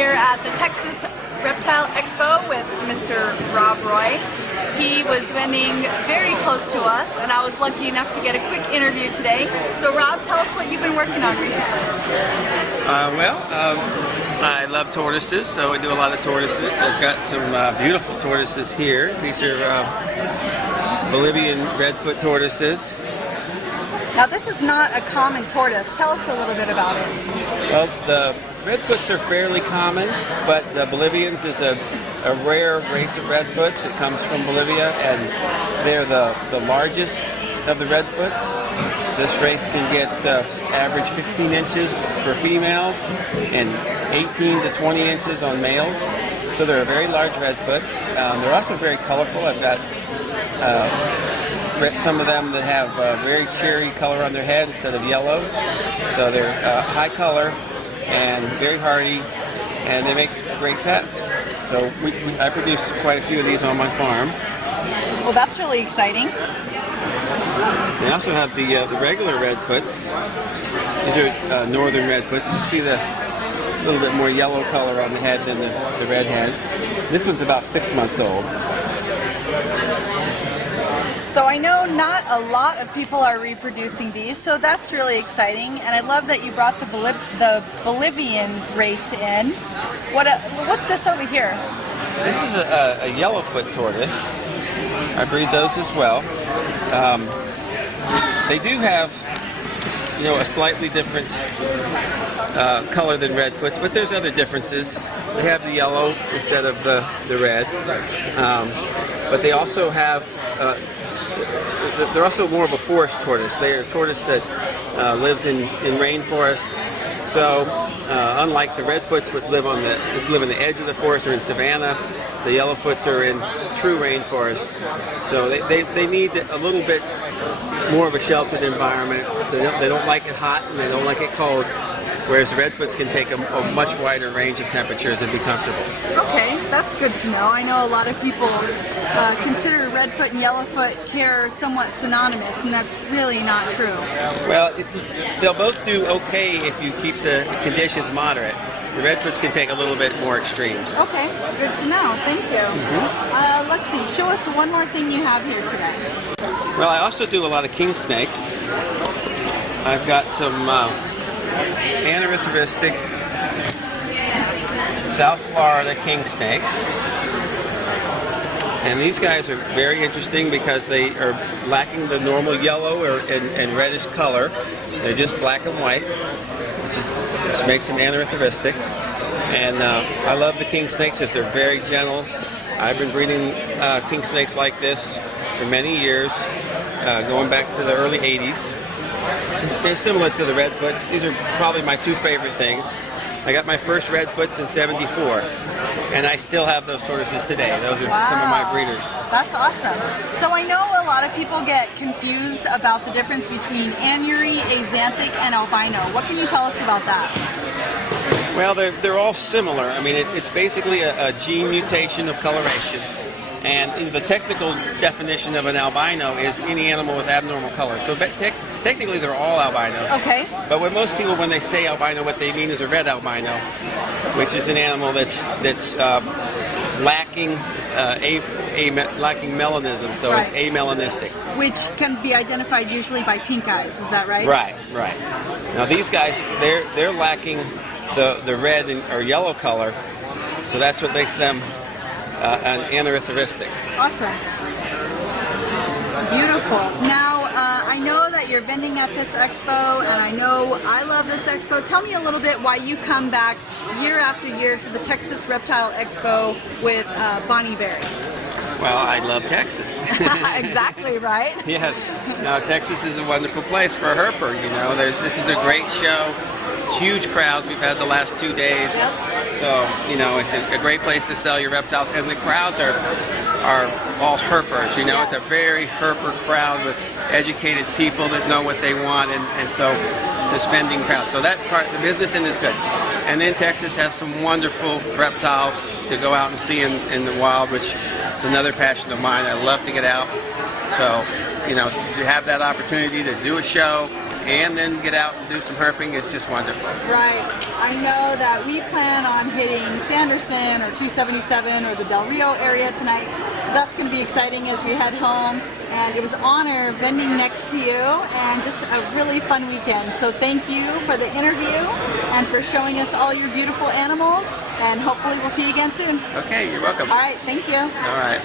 here at the Texas Reptile Expo with Mr. Robroy. He was vending very close to us, and I was lucky enough to get a quick interview today. So Rob, tell us what you've been working on recently. I love tortoises, so I do a lot of tortoises. I've got some beautiful tortoises here. These are Bolivian Redfoot tortoises. Now this is not a common tortoise. Tell us a little bit about it. Well, the Redfoots are fairly common, but the Bolivians is a rare race of Redfoots. It comes from Bolivia, and they're the largest of the Redfoots. This race can get average 15 inches for females and 18 to 20 inches on males. So they're a very large Redfoot. They're also very colorful. I've got some of them that have very cherry color on their head instead of yellow. So they're high color and very hardy, and they make great pets. So I produce quite a few of these on my farm. Well, that's really exciting. They also have the regular Redfoots. These are northern Redfoots. You can see the little bit more yellow color on the head than the red head. This one's about 6 months old. So I know not a lot of people are reproducing these, so that's really exciting. And I love that you brought the Bolivian race in. What's this over here? This is a yellowfoot tortoise. I breed those as well. They do have, a slightly different color than Redfoots, but there's other differences. They have the yellow instead of the red, but they also have. They're also more of a forest tortoise. They're a tortoise that lives in rainforest. So, unlike the Redfoots, which live on the edge of the forest or in savanna, the Yellowfoots are in true rainforest. So they need a little bit more of a sheltered environment. They don't like it hot and they don't like it cold. Whereas the Redfoots can take a much wider range of temperatures and be comfortable. Okay, that's good to know. I know a lot of people consider Redfoot and Yellowfoot care somewhat synonymous, and that's really not true. Well, they'll both do okay if you keep the conditions moderate. The Redfoots can take a little bit more extremes. Okay, good to know. Thank you. Let's see. Show us one more thing you have here today. Well, I also do a lot of king snakes. I've got some anerythristic South Florida king snakes, and these guys are very interesting because they are lacking the normal yellow and reddish color. They're just black and white, which makes them anerythristic. And I love the king snakes because they're very gentle. I've been breeding king snakes like this for many years, going back to the early 80s. They're similar to the Redfoots. These are probably my two favorite things. I got my first Redfoots in '74, and I still have those tortoises today. Those are some of my breeders. That's awesome. So I know a lot of people get confused about the difference between anery, axanthic, and albino. What can you tell us about that? Well, they're all similar. I mean, it's basically a gene mutation of coloration. And the technical definition of an albino is any animal with abnormal color. So technically they're all albinos. Okay. But when most people, when they say albino, what they mean is a red albino, which is an animal that's lacking lacking melanism, so right. It's amelanistic. Which can be identified usually by pink eyes, is that right? Right. Now these guys, they're lacking the red or yellow color, so that's what makes them an anerythristic. Awesome. Beautiful. Now, I know that you're vending at this expo, and I know I love this expo. Tell me a little bit why you come back year after year to the Texas Reptile Expo with Bonnie Berry. Well, I love Texas. Exactly, right? Yeah. No, Texas is a wonderful place for a herper, This is a great show. Huge crowds we've had the last 2 days. Yep. So, it's a great place to sell your reptiles. And the crowds are all herpers, Yes. It's a very herper crowd with educated people that know what they want. And so it's a spending crowd. So that part, the business end is good. And then Texas has some wonderful reptiles to go out and see in the wild, which is another passion of mine. I love to get out. So, to have that opportunity to do a show, and then get out and do some herping. It's just wonderful. Right. I know that we plan on hitting Sanderson or 277 or the Del Rio area tonight. So that's going to be exciting as we head home. And it was an honor vending next to you and just a really fun weekend. So thank you for the interview and for showing us all your beautiful animals. And hopefully we'll see you again soon. Okay, you're welcome. All right, thank you. All right.